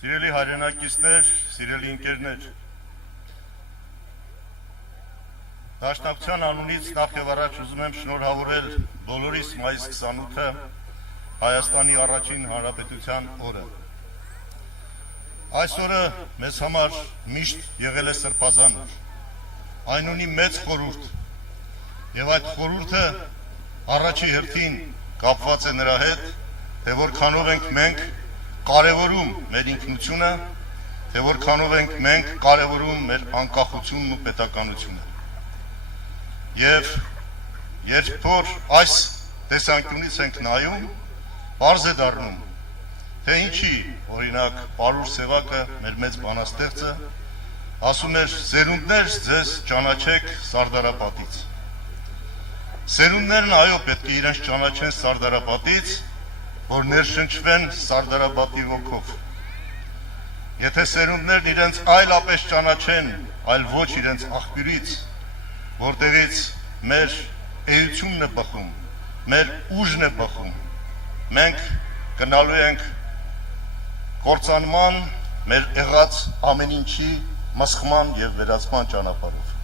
Սիրելի հայրենակիցներ, սիրելի ընկերներ, Դաշնակցության անունից նախ եւ առաջ ուզում եմ շնորհավորել բոլորիս մայիս 28-ը Հայաստանի առաջին հանրապետության օրը։ Այս օրը մեզ համար միշտ եղել է սրբազան օր։ Այն ունի մեծ խորհուրդ եւ այդ խորհուրդը առաջի հերթին կապված է նրա հետ, թե որքանով ենք մենք կարևորում մեր ինքնությունը, թե որքանով ենք մենք կարևորում մեր անկախությունն ու պետականությունը։ Եվ երբ որ այս տեսանկյունից ենք նայում, պարզ է դառնում, թե ինչի, օրինակ, Պարուր Սևակը, մեր մեծ բանաստեղծը, ասում էր. «Սերունդներ ձեզ ճանաչեք Սարդարապատից»։ Սերունդներն այո պետք է իրենց ճանաչեն Սարդարապատից, որ ներշնչվեն Սարդարապատի ոգով։ Եթե սերունդներն իրենց այլապես ճանաչեն, այլ ոչ իրենց աղբյուրից, որտեղից մեր էությունն է բխում, մեր ուժն է բխում, մենք գնալու ենք կործանման, մեր եղած ամեն ինչի մսխման եւ վերացման ճանապարհով։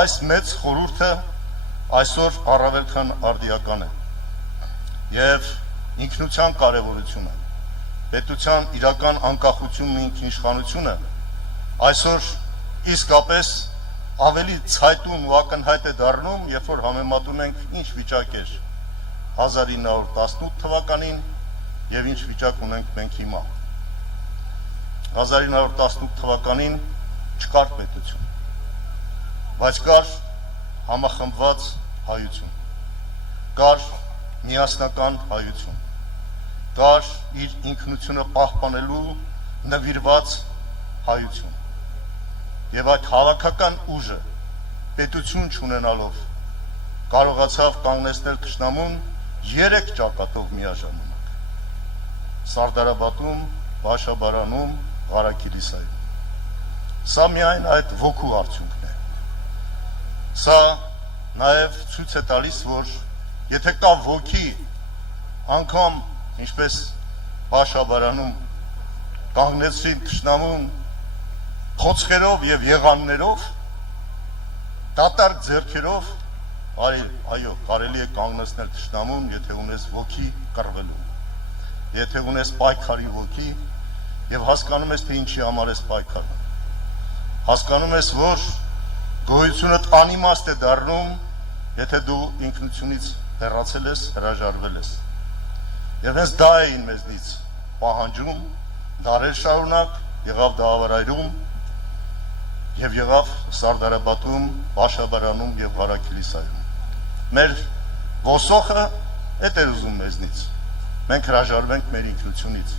Այս մեծ խորհուրդը այսօր առավել քան արդիական է եւ ինքնության կարեւորությունը, պետության իրական անկախությունն ու ինքնիշխանությունը այսօր իսկապես ավելի ցայտուն ու ակնհայտ է դառնում, երբ որ համեմատում ենք ինչ վիճակ էր 1918 թվականին եւ ինչ վիճակ ունենք մենք հիմա։ 1918 թվականին չկար պետություն, բայց կար համախմբված հայություն, կար միասնական հայություն, կար իր ինքնությունը պահպանելու նվիրված հայություն։ Եվ այդ հավաքական ուժը պետություն չունենալով կարողացավ կանգնեցնել թշնամուն 3 ճակատով միաժամանակ. Սարդարապատում, Բաշաբարանում, Ղարաքիլիսայում։ Սա միայն այդ ոգու արդյունքն է։ Սա նաև ցույց է տալիս, որ եթե կա ոգի, անգամ ինչպես Բաշաբարանում կանգնեցրին թշնամուն խոցքերով եւ եղաններով, դատարկ ձեռքերով, այո, կարելի է կանգնեցնել թշնամուն, եթե ունես ոգի կռվելու, եթե ունես պայքարի ոգի եւ հասկանում ես, թե ինչի համար ես պայքարում, հասկանում ես, որ գոյությունդ անիմաստ է դառնում, եթե դու ինքնությունից հեռացել ես, հրաժարվել ես։ Եվ հենց դա էին մեզնից պահանջում, դարեր շարունակ, եղավ դահավարայրում եւ եղավ Սարդարապատում, Բաշաբարանում եւ Ղարաքիլիսայում։ Մեր ոսոխը էդ էր ուզում մեզնից։ Մենք հրաժարվենք մեր ինքնությունից։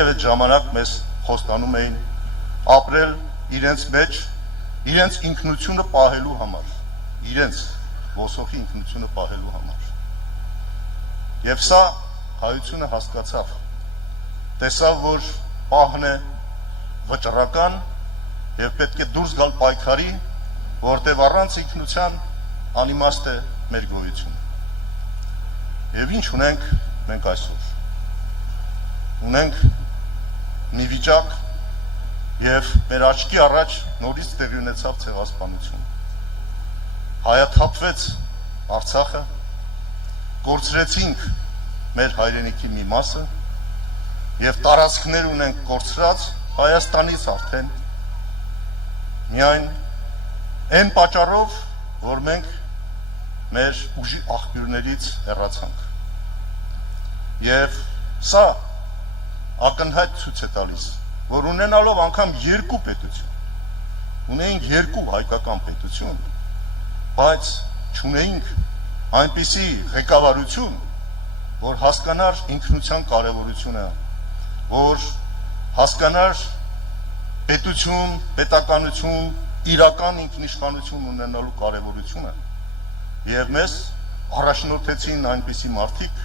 Եվ այդ ժամանակ մեզ խոստանում էին ապրել իրենց մեջ, իրենց ինքնությունը պահելու համար, իրենց ոսոխի ինքնությունը պահելու համար։ Եվ սա հայությունը հասկացավ, տեսավ, որ պահն է վճռական եւ պետք է դուրս գալ պայքարի, որտեղ առանց ինքնության անիմաստ է մեր գոյությունը։ Եվ ինչ ունենք մենք այսօր։ Ունենք մի վիճակ եւ մեր աչքի առաջ նորից տեղի ունեցավ ցեղասպանություն։ Հայաթափվեց Արցախը, կորցրեցինք մեր հայրենիքի մի մասը եւ տարածքներ ունենք կորցրած Հայաստանից արդեն միայն այն պատճառով, որ մենք մեր ուժի աղբյուրներից հեռացանք։ Եվ սա ակնհայտ ցույց է տալիս, որ ունենալով անգամ 2 պետություն, ունեինք 2 հայկական պետություն, բայց չունեինք այնպիսի ղեկավարություն, որ հասկանար ինքնության կարևորությունը, որ հասկանար պետություն, պետականություն, իրական ինքնիշխանություն ունենալու կարևորությունը եւ մեզ առաջնորդեցին այնպիսի մարդիկ,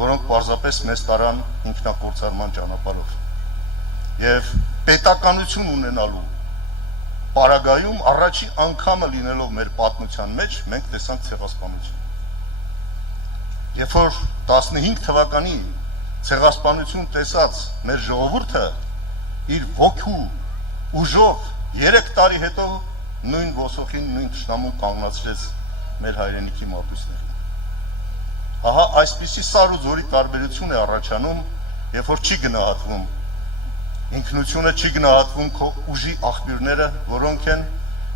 որոնք պարզապես մեզ տարան ինքնակործարման ճանապարհով եւ պետականություն ունենալու պարագայում առաջի անգամը լինելով մեր պատմության մեջ մենք տեսանք ցեղասպանություն։ Երբ որ 15 թվականի ցեղասպանություն տեսած մեր ժողովուրդը իր ոգու ուժով 3 տարի հետո նույն ոսոխին, նույն թշնամուն կանգնացրեց մեր հայրենիքի մատույցներում։ Ահա այսպիսի սար ու ձորի տարբերություն է առաջանում, երբ որ չի գնահատվում ինքնությունը, չի գնահատվում քո ուժի աղբյուրները, որոնք են,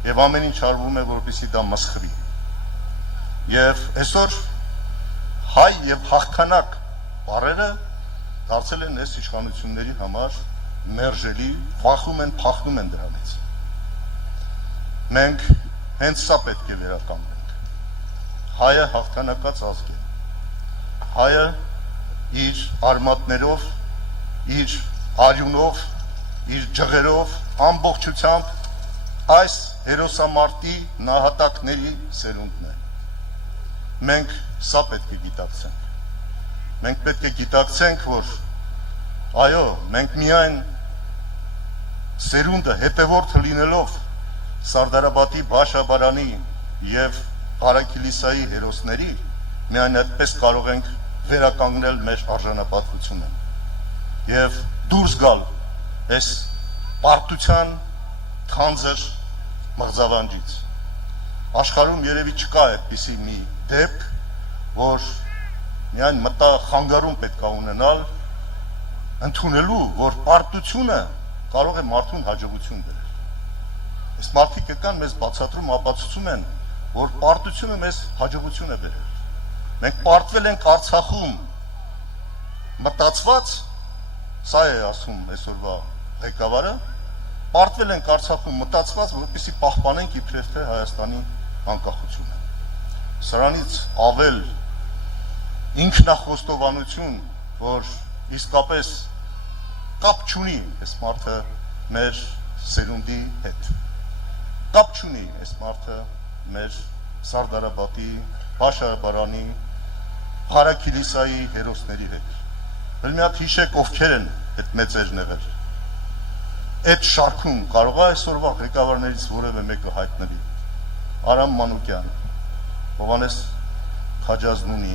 եւ ամեն ինչ արվում է, որպեսզի դա մսխվի։ Եվ այսօր հայ եւ հաղթանակ բառերը դարձել են այս իշխանությունների համար մերժելի, վախում են, փախնում են դրանից։ Մենք հենց սա պետք է վերականգնենք։ Հայը հաղթանակած ազգ է։ Հայը իր արմատներով, իր արյունով, իր ջղերով, ամբողջությամբ այս հերոսամարտի նահատակների սերունդն է։ Մենք սա պետք է գիտակցենք։ Մենք պետք է գիտակցենք, որ այո, մենք միայն սերունդը հետևորդը լինելով Սարդարապետի, Բաշաբարանի եւ Ղարաքիլիսայի հերոսների միայն այդպես կարող ենք վերականգնել մեր արժանապատվությունը եւ դուրս գալ այս պարտության թանձր մղձավանջից։ Աշխարհում երևի չկա այդպիսի մի դեպք, որ միայն մտախանգարում պետք է ունենալ ընդունելու, որ պարտությունը կարող է մարդուն հաջողություն բերել։ Այս մարդիկ կան մեզ բացատրում, ապացուցում են, որ պարտությունը մեզ հաջողություն է բերել։ Մենք պարտվել ենք Արցախում մտածված, սա է ասում այսօրվա ղեկավարը, պարտվել ենք Արցախում մտածված, որպեսզի պահպանենք իբրև թե Հայաստանի անկախությունը։ Սրանից ավել ինքնախոստովանություն, որ իսկապես կապ չունի այս մարդը մեր սերունդի հետ։ Կապ չունի այս մարդը մեր Սարդարապետի, Բաշաբարանի, Ղարաքիլիսայի հերոսների հետ։ Մի հատ հիշեք ովքեր են այդ մեծերն եղել։ Այդ շարքում կարող է այսօրվա ղեկավարներից որևէ մեկը հայտնվի։ Արամ Մանուկյան, Հովհաննես Քաջազնունի,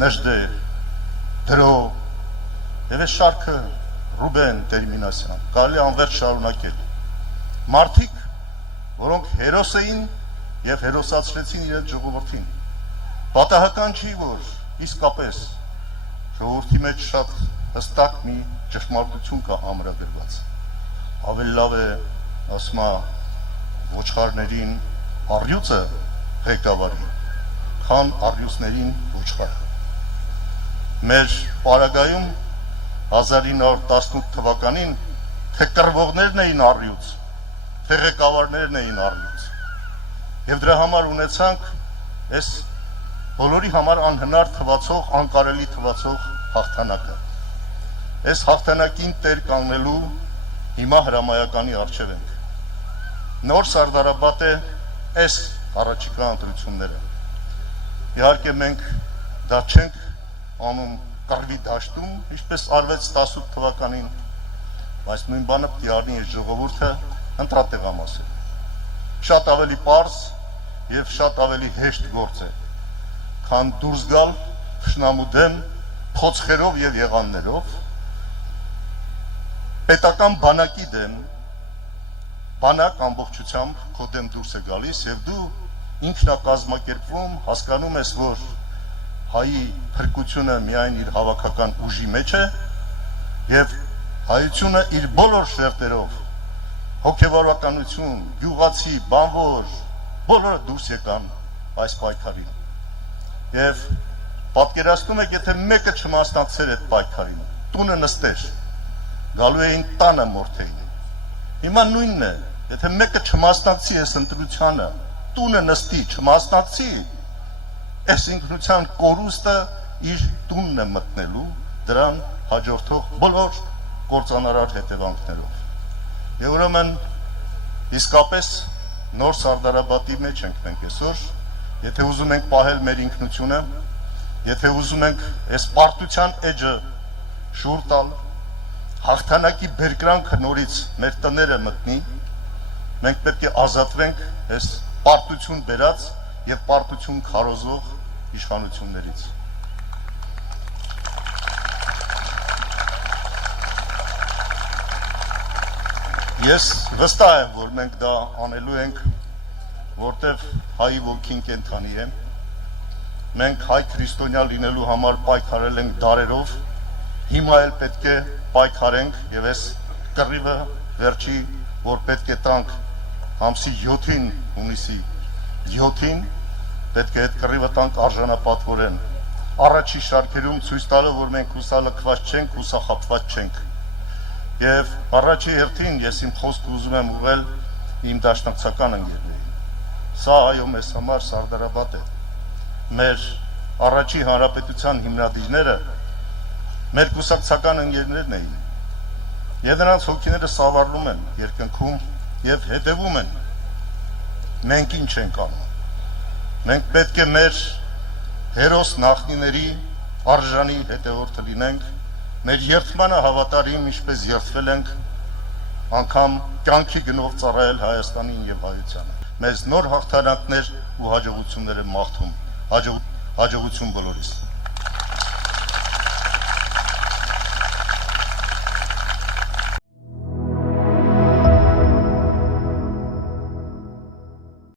Նժդե, Դրո, եւ այս շարքը Ռուբեն Տերմինասյան, կարելի անվերջ շարունակել։ Մարդիկ, որոնք հերոս էին եւ հերոսացրեցին իրենց ժողովրդին։ Պատահական չի, որ իսկապես ժողովրդի մեջ շատ հստակ մի ճշմարտություն կա ամրագրված։ Ավելի լավ է ասма ոչխարներին առյուծը ղեկավարի, քան առյուծներին ոչխարը։ Մեր պարագայում 1918 թվականին թե կռվողներն էին առյուծ, թե ղեկավարներն էին առյուծ։ Եվ դրա համար ունեցանք այս բոլորի համար անհնար թվացող, անկարելի թվացող հաղթանակը։ Այս հաղթանակին տեր կանգնելու հիմա հրամայականի առջև ենք։ Նոր Սարդարապետ է այս առաջիկա ընտրությունները։ Իհարկե մենք դա չենք անում կռվի դաշտում, ինչպես արվեց 18 թվականին, բայց նույն բանը պետք է արի այս ժողովուրդը ընտրատեղամասել։ Շատ ավելի պարզ եւ շատ ավելի հեշտ գործ է, քան դուրս գալ թշնամու դեմ փոცხերով եւ եղաններով, պետական բանակի դեմ, բանակ ամբողջությամբ քո դեմ դուրս է գալիս եւ դու ինքնակազմակերպվում, հասկանում ես, որ հայի փրկությունը միայն իր հավաքական ուժի մեջ է եւ հայությունը իր բոլոր շերտերով, հոգեվորականություն, գյուղացի, բանվոր, բոլորը դուրս եկան այս պայքարին։ Եվ պատկերացնում եք, եթե մեկը չմասնակցեր այդ պայքարին, տունը նստեր, գալու էին տանը մորթեին։ Հիմա նույնն է, եթե մեկը չմասնակցի այս ընտրությանը, տունը նստի, չմասնակցի, այս ինքնության կորուստը իր տունն է մտնելու, դրան հաջորդող բոլոր կործանարար հետևանքներով։ Եվ ուրեմն իսկապես նոր Սարդարապետի մեջ ենք մենք այսօր, եթե ուզում ենք պահել մեր ինքնությունը, եթե ուզում ենք այս պարտության էջը շուռ տալ, հաղթանակի բերկրանքը նորից մեր տները մտնի, մենք պետք է ազատվենք այս պարտություն բերած եւ պարտություն քարոզող իշխանություններից։ Ես վստահ եմ, որ մենք դա անելու ենք, որտեվ հայի ոգին կենդանի է։ Մենք հայ քրիստոնյա լինելու համար պայքարել ենք դարերով, հիմա էլ պետք է պայքարենք եւ այս կռիվը վերջի, որ պետք է տանք ամսի 7-ին, հունիսի 7-ին, պետք է այդ կռիվը տանք արժանապատվորեն։ Առաջի շարքերում ցույց տալը, որ մենք հուսալքված չենք, հուսախաբված չենք։ Եվ առաջի հերթին ես իմ խոսքը ուզում եմ ուղղել իմ դաշնակցական ընկերներին։ Սա այո մեզ համար սարդարապատ է։ Մեր առաջի հանրապետության հիմնադիրները մեր կուսակցական ընկերներն էին։ Եվ նրանց հոգիները սավառնում են երկնքում եւ հետևում են։ Մենք ինչ ենք անում։ Մենք պետք է մեր հերոս նախնիների արժանի հետևորդը լինենք, մեր երդմանը հավատարիմ, ինչպես երդվել ենք, անգամ կյանքի գնով ծառայել Հայաստանին եւ հայությանը։ Մեզ նոր հաղթանակներ ու հաջողություններ եմ մաղթում, հաջողություն բոլորիս։